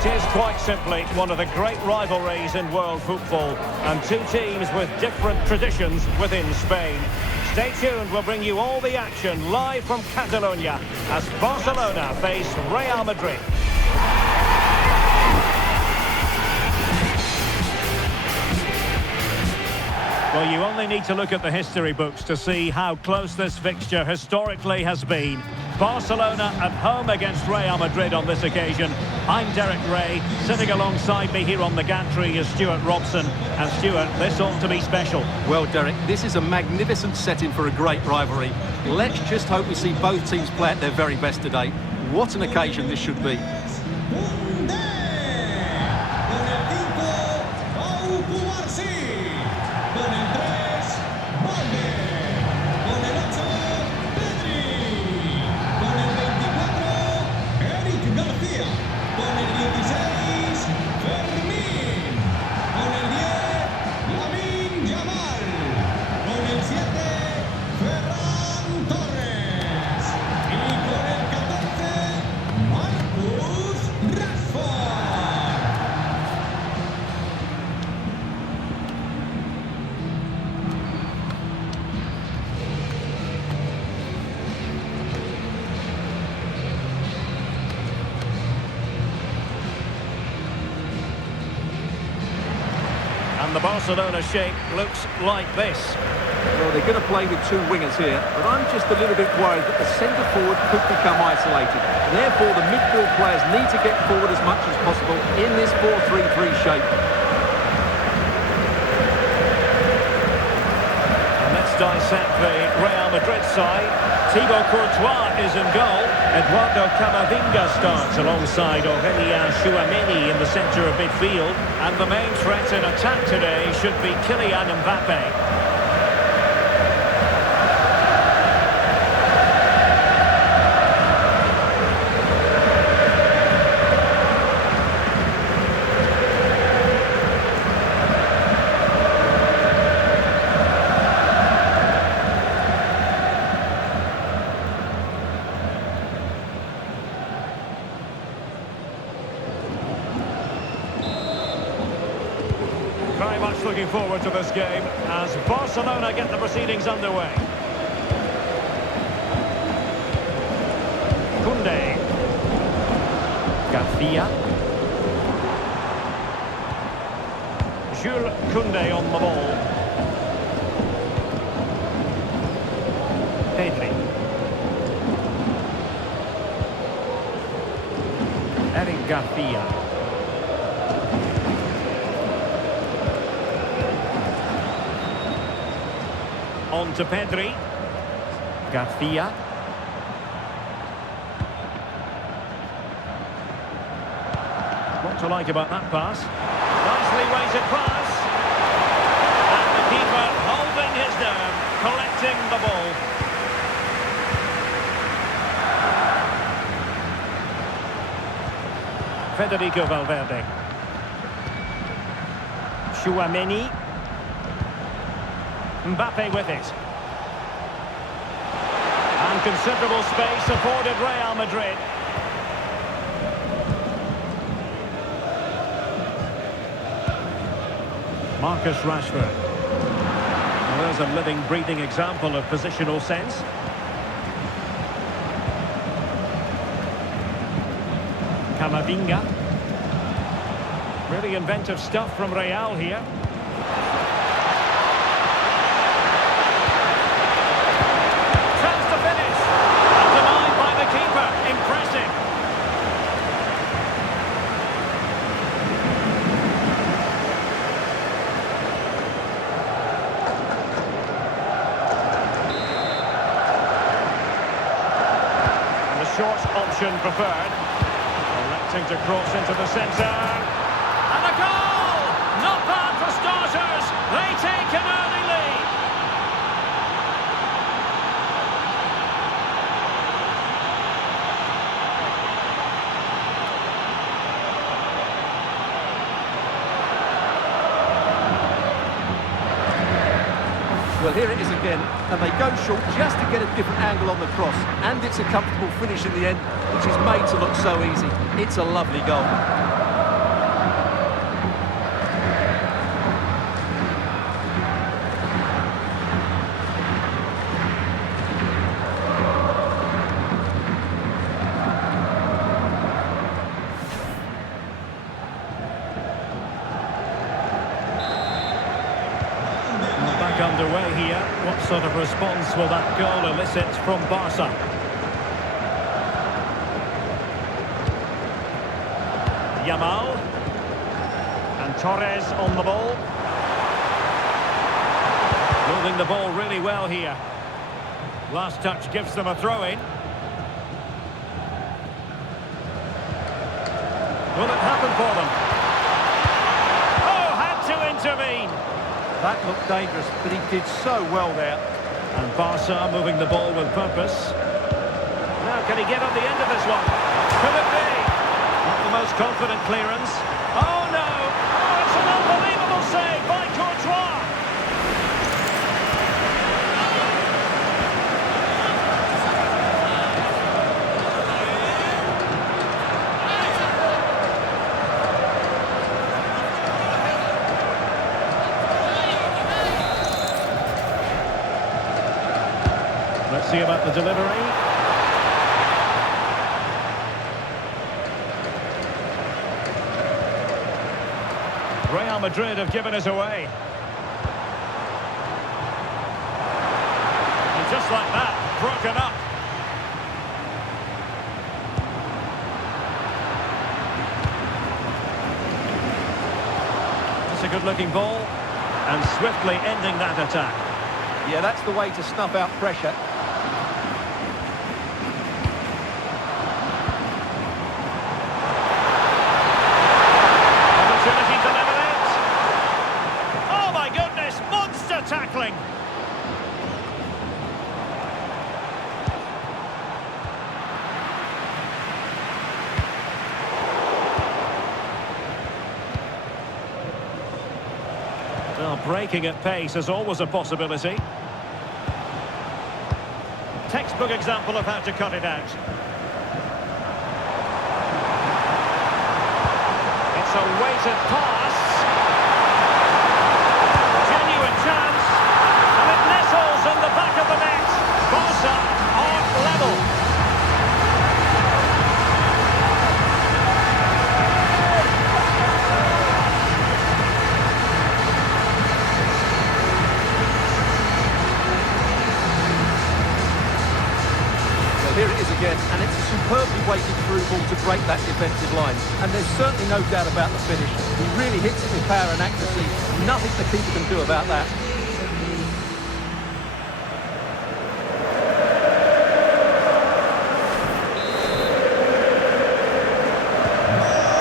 It is quite simply one of the great rivalries in world football, and two teams with different traditions within Spain. Stay tuned, we'll bring you all the action live from Catalonia as Barcelona face Real Madrid. Well, you only need to look at the history books to see how close this fixture historically has been. Barcelona at home against Real Madrid on this occasion. I'm Derek Ray. Sitting alongside me here on the gantry is Stuart Robson. And Stuart, this ought to be special. Well, Derek, this is a magnificent setting for a great rivalry. Let's just hope we see both teams play at their very best today. What an occasion this should be. And the Barcelona shape looks like this. Well, they're going to play with two wingers here, but I'm just a little bit worried that the centre-forward could become isolated. Therefore, the midfield players need to get forward as much as possible in this 4-3-3 shape. And let's dissect the Real Madrid side. Thibaut Courtois is in goal. Eduardo Camavinga starts alongside Aurélien Tchouaméni in the centre of midfield. And the main threat in attack today should be Kylian Mbappe. Very much looking forward to this game as Barcelona get the proceedings underway. Koundé. Garcia. Jules Koundé on the ball. Pedri. Eric Garcia. On to Pedri. Garcia. What to like about that pass? Nicely weighted pass. And the keeper holding his nerve, collecting the ball. Federico Valverde. Tchouaméni. Mbappe with it. And considerable space afforded Real Madrid. Marcus Rashford. Well, there's a living, breathing example of positional sense. Camavinga. Really inventive stuff from Real here. Short option preferred. Electing to cross into the centre. And a goal! Not bad for starters. They take an early lead. Well, here it is again, and they go short just to get a different angle on the cross, and it's a comfortable finish in the end, which is made to look so easy. It's a lovely goal. underway here. What sort of response will that goal elicit from Barca? Yamal. And Torres on the ball. Moving the ball really well here. Last touch gives them a throw-in. Will it happen for them? Oh, had to intervene. That looked dangerous, but he did so well there. And Barca moving the ball with purpose. Now, can he get on the end of this one? Could it be? Not the most confident clearance. Oh, no! Oh, it's an unbelievable save by Courtois! Let's see about the delivery. Real Madrid have given us away. And just like that, broken up. It's a good-looking ball. And swiftly ending that attack. Yeah, that's the way to snuff out pressure. Opportunity to level it. Oh my goodness, monster tackling. Well, breaking at pace is always a possibility. Textbook example of how to cut it out. It's a weighted pass. Genuine chance. And it nestles in the back of the net. Barca are level. Here it is again, and it's a superbly weighted through ball to break that defensive line. And there's certainly no doubt about the finish. He really hits it with power and accuracy. Nothing the keeper can do about that.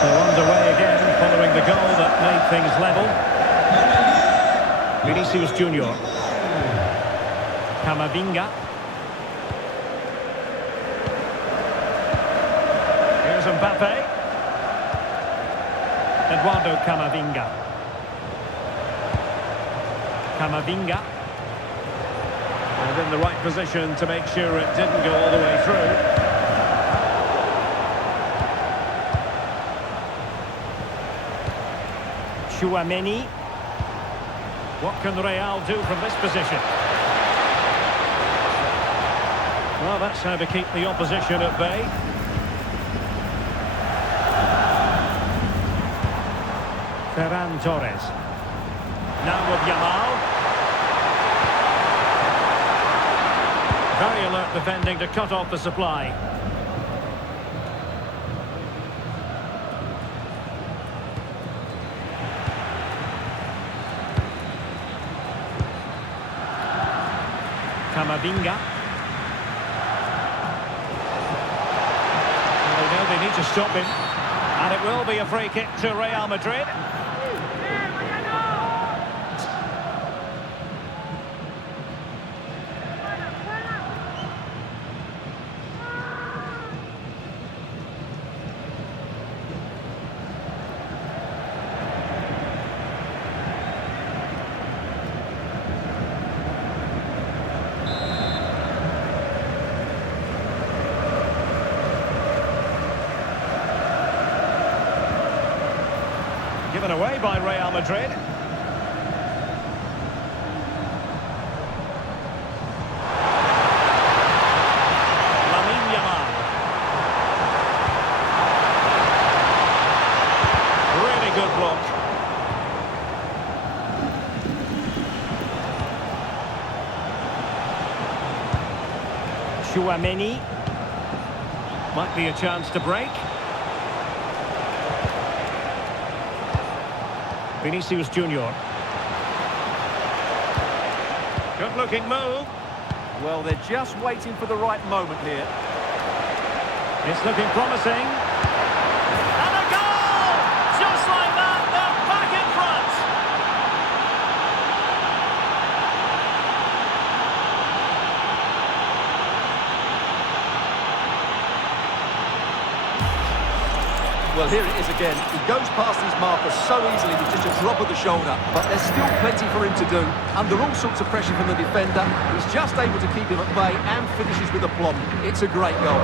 So underway again, following the goal that made things level. Vinicius Junior. Camavinga. Mbappe. Eduardo Camavinga. Camavinga. And in the right position to make sure it didn't go all the way through. Tchouaméni. What can Real do from this position? Well, that's how to keep the opposition at bay. Ferran Torres. Now with Yamal. Very alert defending to cut off the supply. Camavinga. And they know they need to stop him. And it will be a free kick to Real Madrid. Given away by Real Madrid. Yamal. Really good block. Chouameni. Might be a chance to break. Vinicius Junior. Good looking move. Well, they're just waiting for the right moment here. It's looking promising. And a goal! Just like that, they're back in front. Well, here it is again. He goes past his marker so easily with just a drop of the shoulder, but there's still plenty for him to do. Under all sorts of pressure from the defender, he's just able to keep him at bay and finishes with aplomb. It's a great goal.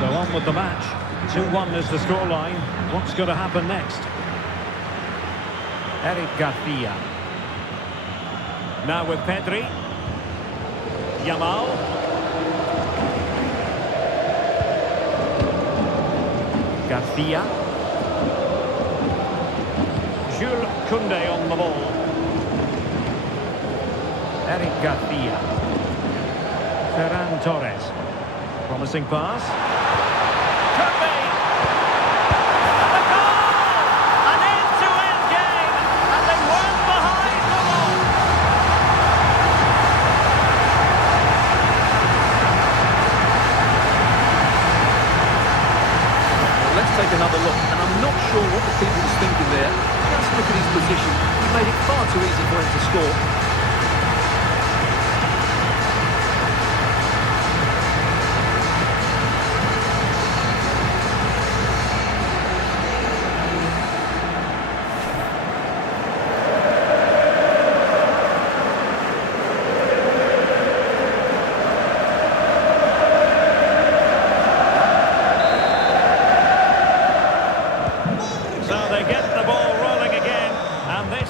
So on with the match. 2-1 is the scoreline. What's going to happen next? Eric Garcia. Now with Pedri. Yamal. Garcia. Jules Koundé on the ball. Eric Garcia. Ferran Torres. Promising pass. Could be. And a goal! An end-to-end game. And they weren't behind for long. Let's take another look, and I'm not sure what the keeper was thinking there. Just look at his position. He made it far too easy for him to score.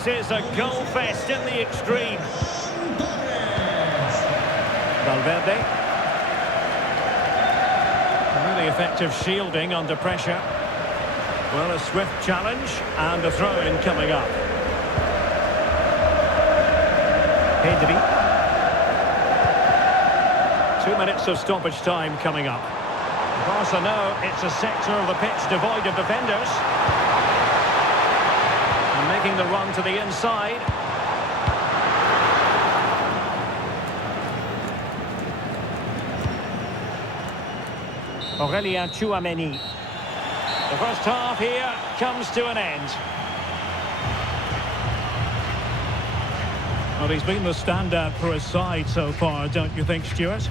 This is a goal fest in the extreme. Valverde. Really effective shielding under pressure. Well, a swift challenge and a throw-in coming up. Pedri. 2 minutes of stoppage time coming up. Barca know it's a sector of the pitch devoid of defenders. Making the run to the inside. Aurélien Tchouameni. The first half here comes to an end. Well, he's been the standout for his side so far, don't you think, Stuart?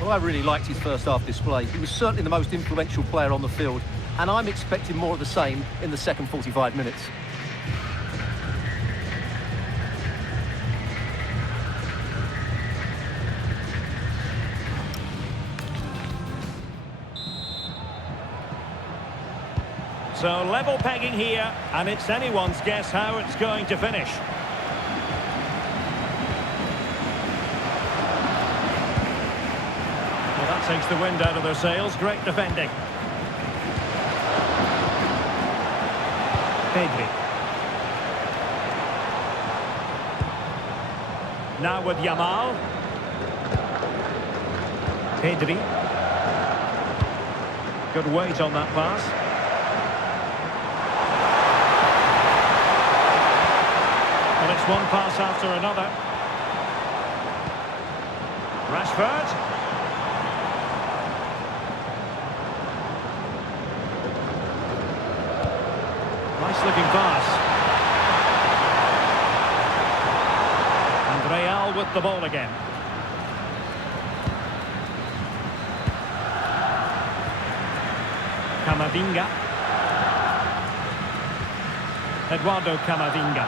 Well, I really liked his first half display. He was certainly the most influential player on the field, and I'm expecting more of the same in the second 45 minutes. So level pegging here, and it's anyone's guess how it's going to finish. Well, that takes the wind out of their sails. Great defending. Pedri. Now with Yamal. Pedri. Good weight on that pass. Well, it's one pass after another. Rashford. Nice looking pass. And Real with the ball again. Camavinga. Eduardo Camavinga.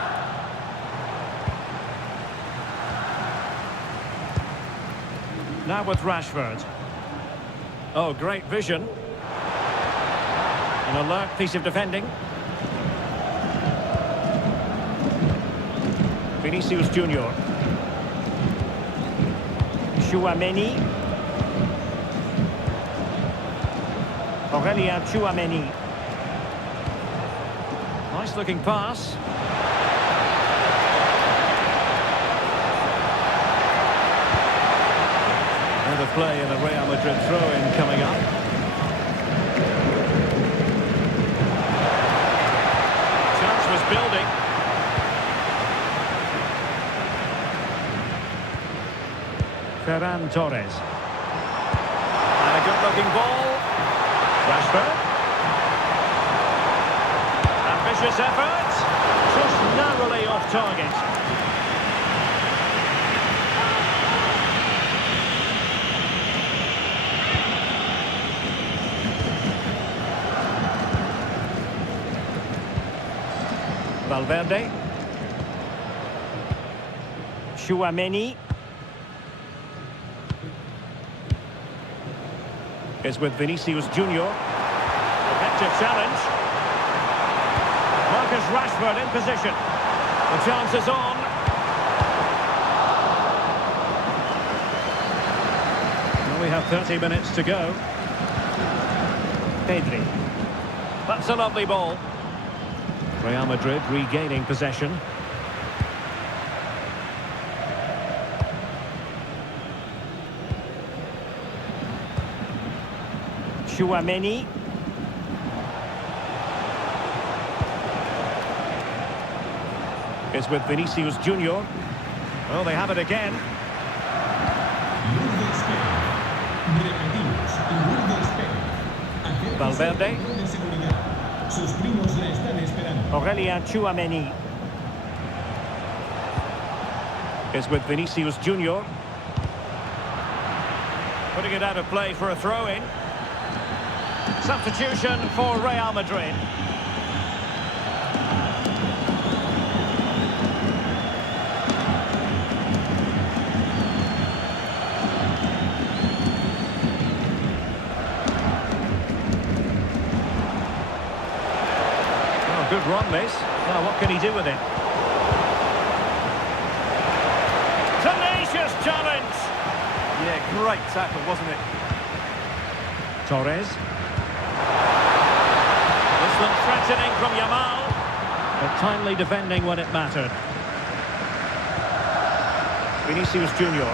Now with Rashford. Oh, great vision. An alert piece of defending. Vinicius Junior. Chouameni. Aurélien Tchouameni. Nice looking pass. play in a Real Madrid throw-in coming up. Chance was building. Ferran Torres. And a good-looking ball. Rashford. Ambitious effort. Just narrowly off target. Valverde. Tchouaméni. Is with Vinicius Junior. Effective challenge. Marcus Rashford in position. The chance is on. Well, we have 30 minutes to go. Pedri. That's a lovely ball. Real Madrid regaining possession. Tchouaméni. Is with Vinicius Junior. Well, they have it again. Valverde. Aurelien Tchouaméni. Is with Vinicius Junior. Putting it out of play for a throw-in. Substitution for Real Madrid. Oh, good run this. Now what can he do with it? Tenacious challenge! Yeah, great tackle, wasn't it? Torres. Threatening from Yamal, but timely defending when it mattered. Vinicius Junior.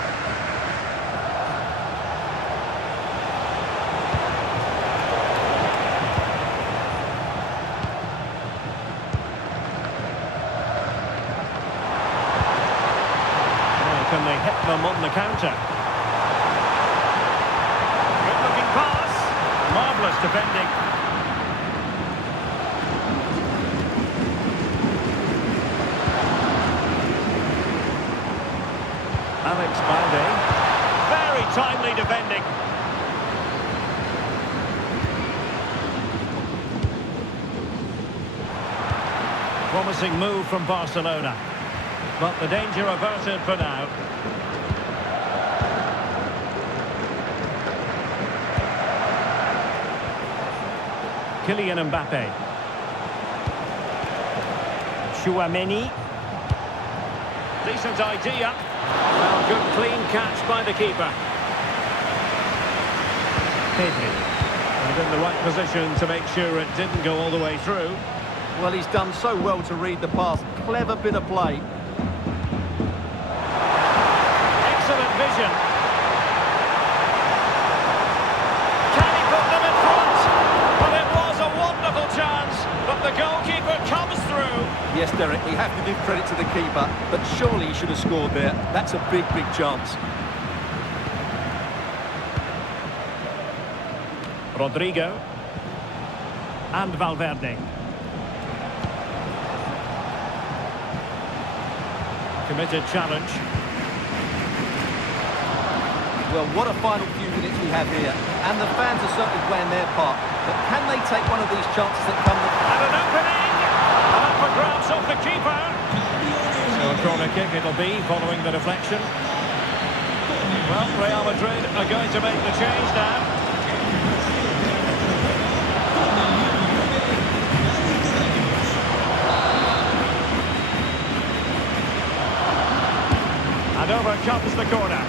Oh, can they hit them on the counter? Good-looking pass. Marvellous defending. Alex Balde. Very timely defending. Promising move from Barcelona. But the danger averted for now. Kylian Mbappe. Tchouaméni. Decent idea. Well, good clean catch by the keeper. Pedri. And in the right position to make sure it didn't go all the way through. Well, he's done so well to read the pass. Clever bit of play. Excellent vision. Can he put them in front? Well, it was a wonderful chance, but the goalkeeper comes through. Yes, Derek, we have to give credit to the keeper, but surely he should have scored there. That's a big, big chance. Rodrigo. And Valverde. Committed challenge. Well, what a final few minutes we have here. And the fans are certainly playing their part. But can they take one of these chances that come... And an opening! And up for grabs off the keeper. So a corner kick it'll be following the deflection. Well, Real Madrid are going to make the change now. And over comes the corner.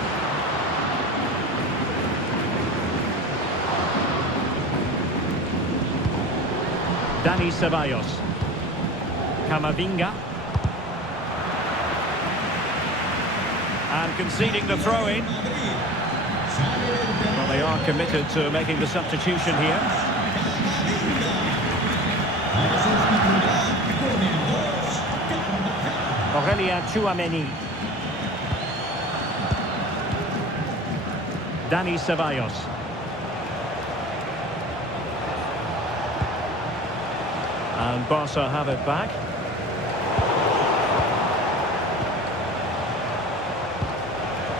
Dani Ceballos. Camavinga. And conceding the throw-in. Well, they are committed to making the substitution here. Chouameni. Dani Ceballos. And Barca have it back.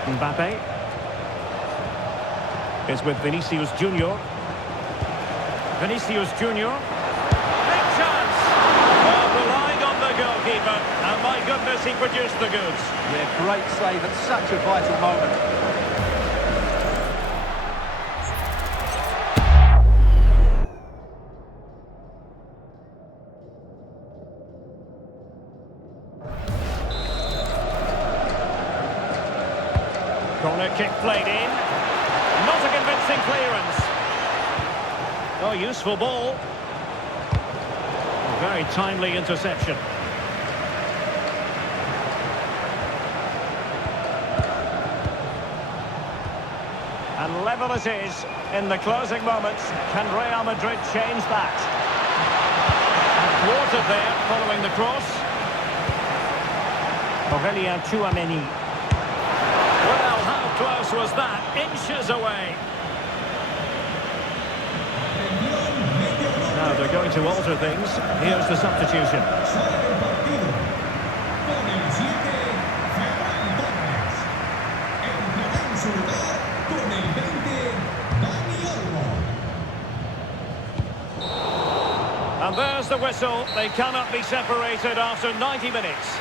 Mbappe is with Vinicius Junior. Vinicius Junior. Big chance! Well, relying on the goalkeeper. And my goodness, he produced the goods. Yeah, great save at such a vital moment. Corner kick played in. Not a convincing clearance. Oh, useful ball. A very timely interception. And level it is in the closing moments. Can Real Madrid change that? And thwarted there following the cross. Chouameni. Well, how close was that? Inches away. Now they're going to alter things. Here's the substitution. And there's the whistle. They cannot be separated after 90 minutes.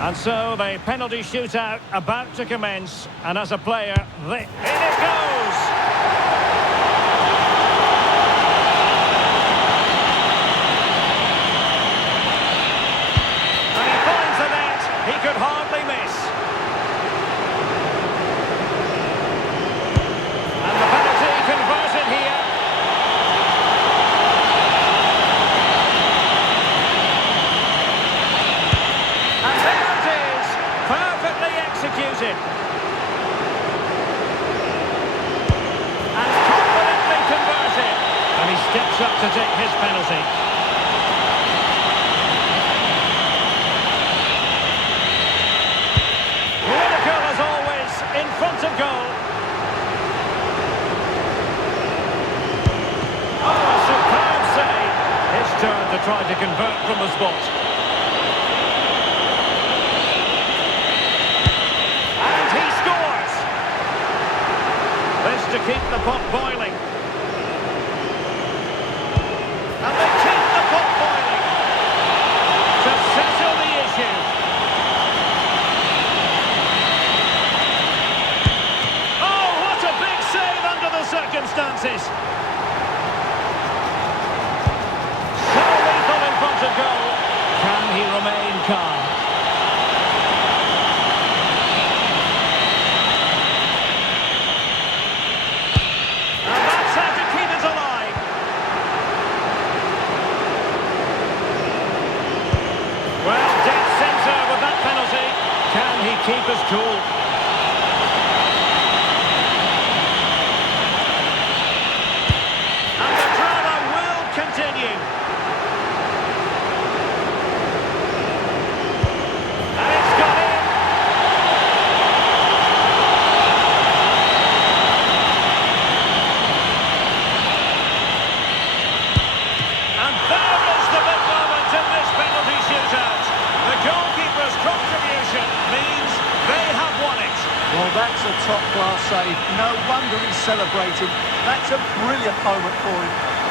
And so the penalty shootout about to commence, and as a player, in it goes! And he finds the net, he could hardly miss. And the penalty converted here. Executed. And confidently converted. And he steps up to take his penalty. Critical as always, in front of goal. Oh, a superb save. His turn to try to convert from the spot. To keep the pot boiling. And they keep the pot boiling to settle the issue. Oh, what a big save under the circumstances. So lethal in front of goal. Can he remain calm? Keep us cool. And the drama will continue. And it's got in. And there is the big moment in this penalty shootout. The goalkeeper's contribution means they have won it. Well, that's a top-class save. No wonder he's celebrating. That's a brilliant moment for him.